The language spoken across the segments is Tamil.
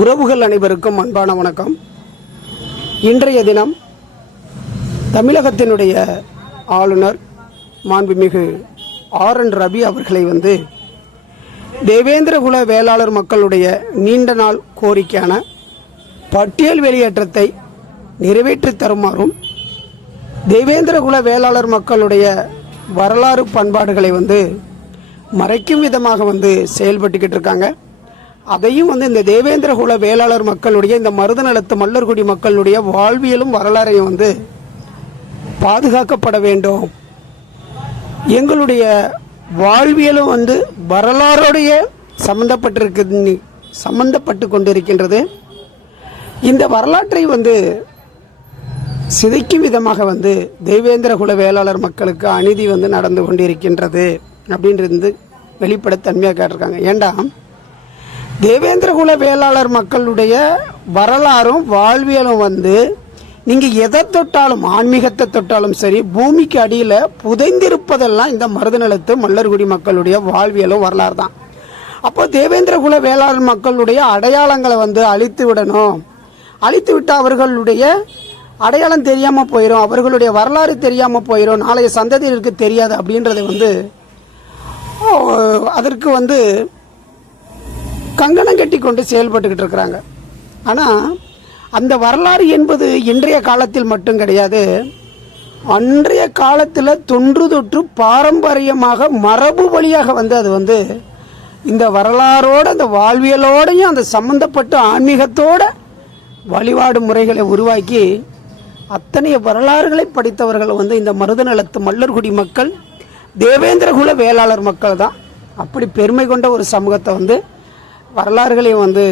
உறவுகள் அனைவருக்கும் அன்பான வணக்கம். இன்றைய தினம் தமிழகத்தினுடைய ஆளுநர் மாண்புமிகு ஆர் என் ரவி அவர்களை வந்து தேவேந்திரகுல வேளாளர் மக்களுடைய நீண்ட நாள் கோரிக்கையான பட்டியல் வெளியேற்றத்தை நிறைவேற்றித் தருமாறும் தேவேந்திரகுல வேளாளர் மக்களுடைய வரலாறு பண்பாடுகளை வந்து மறைக்கும் விதமாக வந்து செயல்பட்டுக்கிட்டு இருக்காங்க. அதையும் வந்து இந்த தேவேந்திரகுல வேளாளர் மக்களுடைய இந்த மருதநலத்து மல்லர்குடி மக்களுடைய வாழ்வியலும் வரலாறையும் வந்து பாதுகாக்கப்பட வேண்டும். எங்களுடைய வாழ்வியலும் வந்து வரலாறுடைய சம்பந்தப்பட்டிருக்கு சம்பந்தப்பட்டு கொண்டிருக்கின்றது. இந்த வரலாற்றை வந்து சிதைக்கும் விதமாக வந்து தெய்வேந்திரகுல வேளாளர் மக்களுக்கு அநீதி வந்து நடந்து கொண்டிருக்கின்றது. அப்படின்றது வெளிப்படத்தன்மையாக கேட்டிருக்காங்க. ஏண்டா? தேவேந்திரகுல வேளாளர் மக்களுடைய வரலாறும் வாழ்வியலும் வந்து நீங்கள் எதை தொட்டாலும் ஆன்மீகத்தை தொட்டாலும் சரி பூமிக்கு அடியில் புதைந்திருப்பதெல்லாம் இந்த மருதநிலத்து மல்லர்குடி மக்களுடைய வாழ்வியலும் வரலாறு தான் அப்போ தேவேந்திரகுல வேளாளர் மக்களுடைய அடையாளங்களை வந்து அழித்து விடணும். அழித்து விட்டு அவர்களுடைய அடையாளம் தெரியாமல் போயிடும் அவர்களுடைய வரலாறு தெரியாமல் போயிடும் நாளைய சந்ததியினருக்கு தெரியாது அப்படின்றது வந்து அதற்கு வந்து கங்கணம் கட்டி கொண்டு செயல்பட்டுக்கிட்டு இருக்கிறாங்க. ஆனால் அந்த வரலாறு என்பது இன்றைய காலத்தில் மட்டும் கிடையாது. அன்றைய காலத்தில் தொன்று தொற்று பாரம்பரியமாக மரபு வழியாக வந்து அது வந்து இந்த வரலாறோடு அந்த வாழ்வியலோடையும் அந்த சம்பந்தப்பட்ட ஆன்மீகத்தோட வழிபாடு முறைகளை உருவாக்கி அத்தனைய வரலாறுகளை படித்தவர்கள் வந்து இந்த மருதநலத்து மல்லர்குடி மக்கள் தேவேந்திரகுல வேளாளர் மக்கள் தான். அப்படி பெருமை கொண்ட ஒரு சமூகத்தை வந்து வரலாறுகளையும் வந்து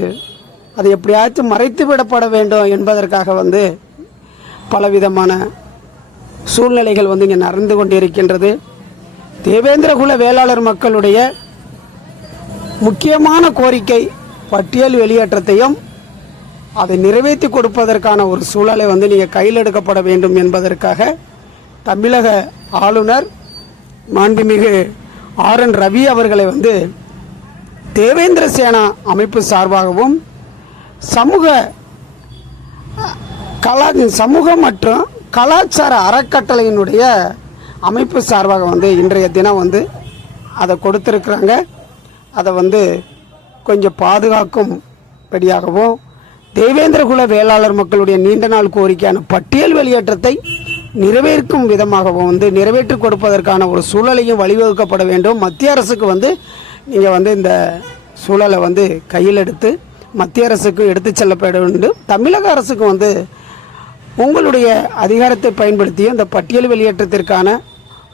அது எப்படியாச்சும் மறைத்து விடப்பட வேண்டும் என்பதற்காக வந்து பலவிதமான சூழ்நிலைகள் வந்து இங்கே நடந்து கொண்டிருக்கின்றது. தேவேந்திரகுல வேளாளர் மக்களுடைய முக்கியமான கோரிக்கை பட்டியல் வெளியேற்றத்தையும் அதை நிறைவேற்றி கொடுப்பதற்கான ஒரு சூழலை வந்து நீங்கள் கையில் எடுக்கப்பட வேண்டும் என்பதற்காக தமிழக ஆளுநர் மாண்புமிகு ஆர் என் ரவி அவர்களை வந்து தேவேந்திர சேனா அமைப்பு சார்பாகவும் சமூக கலா சமூக மற்றும் கலாச்சார அறக்கட்டளையினுடைய அமைப்பு சார்பாக வந்து இன்றைய தினம் வந்து அதை கொடுத்துருக்குறாங்க. அதை வந்து கொஞ்சம் பாதுகாக்கும் படியாகவும் தேவேந்திரகுல வேளாளர் மக்களுடைய நீண்ட நாள் கோரிக்கையான பட்டியல் வெளியேற்றத்தை நிறைவேற்கும் விதமாகவும் வந்து நிறைவேற்றி கொடுப்பதற்கான ஒரு சூழலையும் வழிவகுக்கப்பட வேண்டும். மத்திய அரசுக்கு வந்து நீங்கள் வந்து இந்த சூழலை வந்து கையில் எடுத்து மத்திய அரசுக்கு எடுத்து செல்லப்பட வேண்டும். தமிழக அரசுக்கு வந்து உங்களுடைய அதிகாரத்தை பயன்படுத்தி அந்த பட்டியல் வெளியேற்றத்திற்கான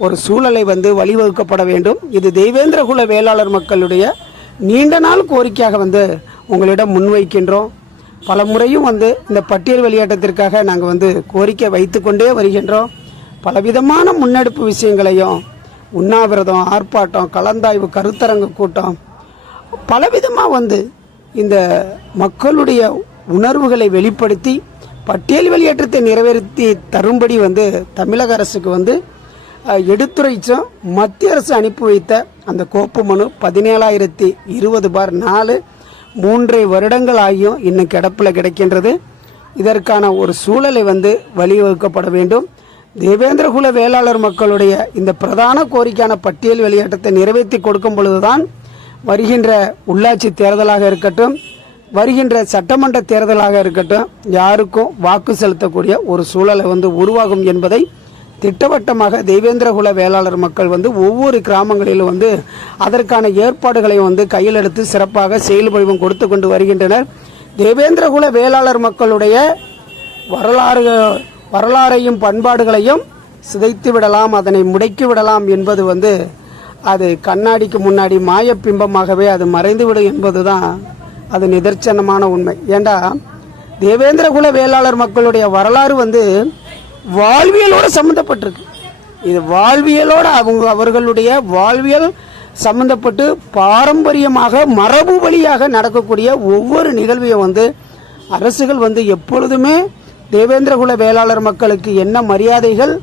ஒரு சூழலை வந்து வழிவகுக்கப்பட வேண்டும். இது தெய்வேந்திரகுல வேளாளர் மக்களுடைய நீண்ட நாள் கோரிக்கையாக வந்து உங்களிடம் முன்வைக்கின்றோம். பல முறையும் வந்து இந்த பட்டியல் வெளியேற்றத்திற்காக நாங்கள் வந்து கோரிக்கை வைத்துக்கொண்டே வருகின்றோம். பலவிதமான முன்னெடுப்பு விஷயங்களையும் உண்ணாவிரதம் ஆர்ப்பாட்டம் கலந்தாய்வு கருத்தரங்கு கூட்டம் பலவிதமாக வந்து இந்த மக்களுடைய உணர்வுகளை வெளிப்படுத்தி பட்டியல் வெளியேற்றத்தை நிறைவேற்றி தரும்படி வந்து தமிழக அரசுக்கு வந்து எடுத்துரைச்சும். மத்திய அரசு அனுப்பி வைத்த அந்த கோப்பு மனு பதினேழாயிரத்தி இருபது பார் நாலு. மூன்றை வருடங்கள் ஆகியும் இன்னும் கிடப்பில் கிடைக்கின்றது. இதற்கான ஒரு சூழலை வந்து வழிவகுக்கப்பட வேண்டும். தேவேந்திரகுல வேளாளர் மக்களுடைய இந்த பிரதான கோரிக்கையான பட்டியல் வெளியேற்றத்தை நிறைவேற்றி கொடுக்கும் பொழுதுதான் வருகின்ற உள்ளாட்சி தேர்தலாக இருக்கட்டும் வருகின்ற சட்டமன்ற தேர்தலாக இருக்கட்டும் யாருக்கும் வாக்கு செலுத்தக்கூடிய ஒரு சூழலை வந்து உருவாகும் என்பதை திட்டவட்டமாக தெய்வேந்திரகுல வேளாளர் மக்கள் வந்து ஒவ்வொரு கிராமங்களிலும் வந்து அதற்கான ஏற்பாடுகளையும் வந்து கையில் எடுத்து சிறப்பாக செயல்படிவும் கொடுத்து கொண்டு வருகின்றனர். தேவேந்திரகுல வேளாளர் மக்களுடைய வரலாறு வரலாறையும் பண்பாடுகளையும் சிதைத்து விடலாம் அதனை முடக்கி விடலாம் என்பது வந்து அது கண்ணாடிக்கு முன்னாடி மாயப்பிம்பமாகவே அது மறைந்துவிடும் என்பதுதான் அது நிதர்சனமான உண்மை. ஏண்டா தேவேந்திரகுல வேளாளர் மக்களுடைய வரலாறு வந்து வாழ்வியலோடு சம்மந்தப்பட்டிருக்கு இது வாழ்வியலோடு அவங்க அவர்களுடைய வாழ்வியல் சம்பந்தப்பட்டு பாரம்பரியமாக மரபு வழியாக நடக்கக்கூடிய ஒவ்வொரு நிகழ்வையும் வந்து அரசுகள் வந்து எப்பொழுதுமே தேவேந்திரகுல வேளாளர் மக்களுக்கு என்ன மரியாதைகள்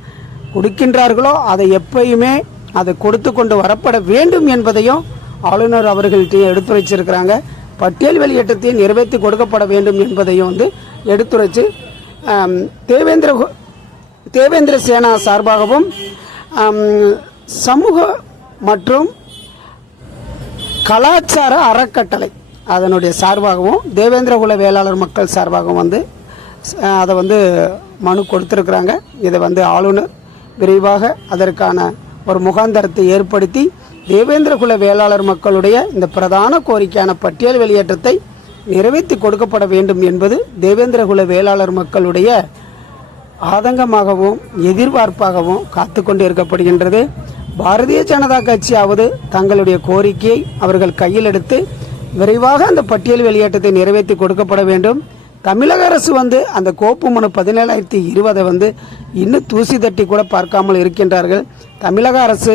கொடுக்கின்றார்களோ அதை எப்பயுமே அதை கொடுத்து கொண்டு வரப்பட வேண்டும் என்பதையும் ஆளுநர் அவர்கள்ட்ட எடுத்துரைச்சிருக்கிறாங்க. பட்டியல் வெளியேற்றத்தை நிறைவேற்றி கொடுக்கப்பட வேண்டும் என்பதையும் வந்து எடுத்துரைச்சு. தேவேந்திர தேவேந்திர சேனா சார்பாகவும் சமூக மற்றும் கலாச்சார அறக்கட்டளை அதனுடைய சார்பாகவும் தேவேந்திரகுல வேளாளர் மக்கள் சார்பாகவும் வந்து அதை வந்து மனு கொடுத்துருக்குறாங்க. இதை வந்து ஆளுநர் விரைவாக அதற்கான ஒரு முகாந்தரத்தை ஏற்படுத்தி தேவேந்திரகுல வேளாளர் மக்களுடைய இந்த பிரதான கோரிக்கையான பட்டியல் வெளியேற்றத்தை நிறைவேற்றி கொடுக்கப்பட வேண்டும் என்பது தேவேந்திரகுல வேளாளர் மக்களுடைய ஆதங்கமாகவும் எதிர்பார்ப்பாகவும் காத்து கொண்டு இருக்கப்படுகின்றது பாரதிய ஜனதா கட்சியாவது தங்களுடைய கோரிக்கையை அவர்கள் கையில் எடுத்து விரைவாக அந்த பட்டியல் வெளியேற்றத்தை நிறைவேற்றி கொடுக்கப்பட வேண்டும். தமிழக அரசு வந்து அந்த கோப்பு மனு பதினேழாயிரத்தி இருபதை வந்து இன்னும் தூசி தட்டி கூட பார்க்காமல் இருக்கின்றார்கள். தமிழக அரசு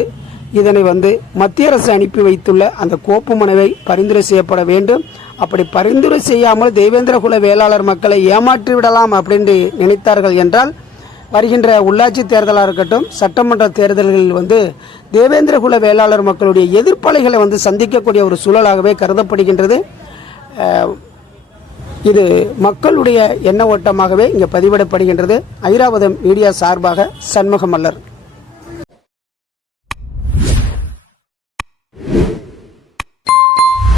இதனை வந்து மத்திய அரசு அனுப்பி வைத்துள்ள அந்த கோப்பு மனுவை பரிந்துரை செய்யப்பட வேண்டும். அப்படி பரிந்துரை செய்யாமல் தேவேந்திரகுல வேளாளர் மக்களை ஏமாற்றி விடலாம் அப்படின்னு நினைத்தார்கள் என்றால் வருகின்ற உள்ளாட்சி தேர்தலாக இருக்கட்டும் சட்டமன்ற தேர்தல்களில் வந்து தேவேந்திரகுல வேளாளர் மக்களுடைய எதிர்ப்பலைகளை வந்து சந்திக்கக்கூடிய ஒரு சூழலாகவே கருதப்படுகின்றது. இது மக்களுடைய எண்ண ஓட்டமாகவே இங்கே பதிவிடப்படுகின்றது. ஐராவதம் மீடியா சார்பாக சண்முகமல்லர்.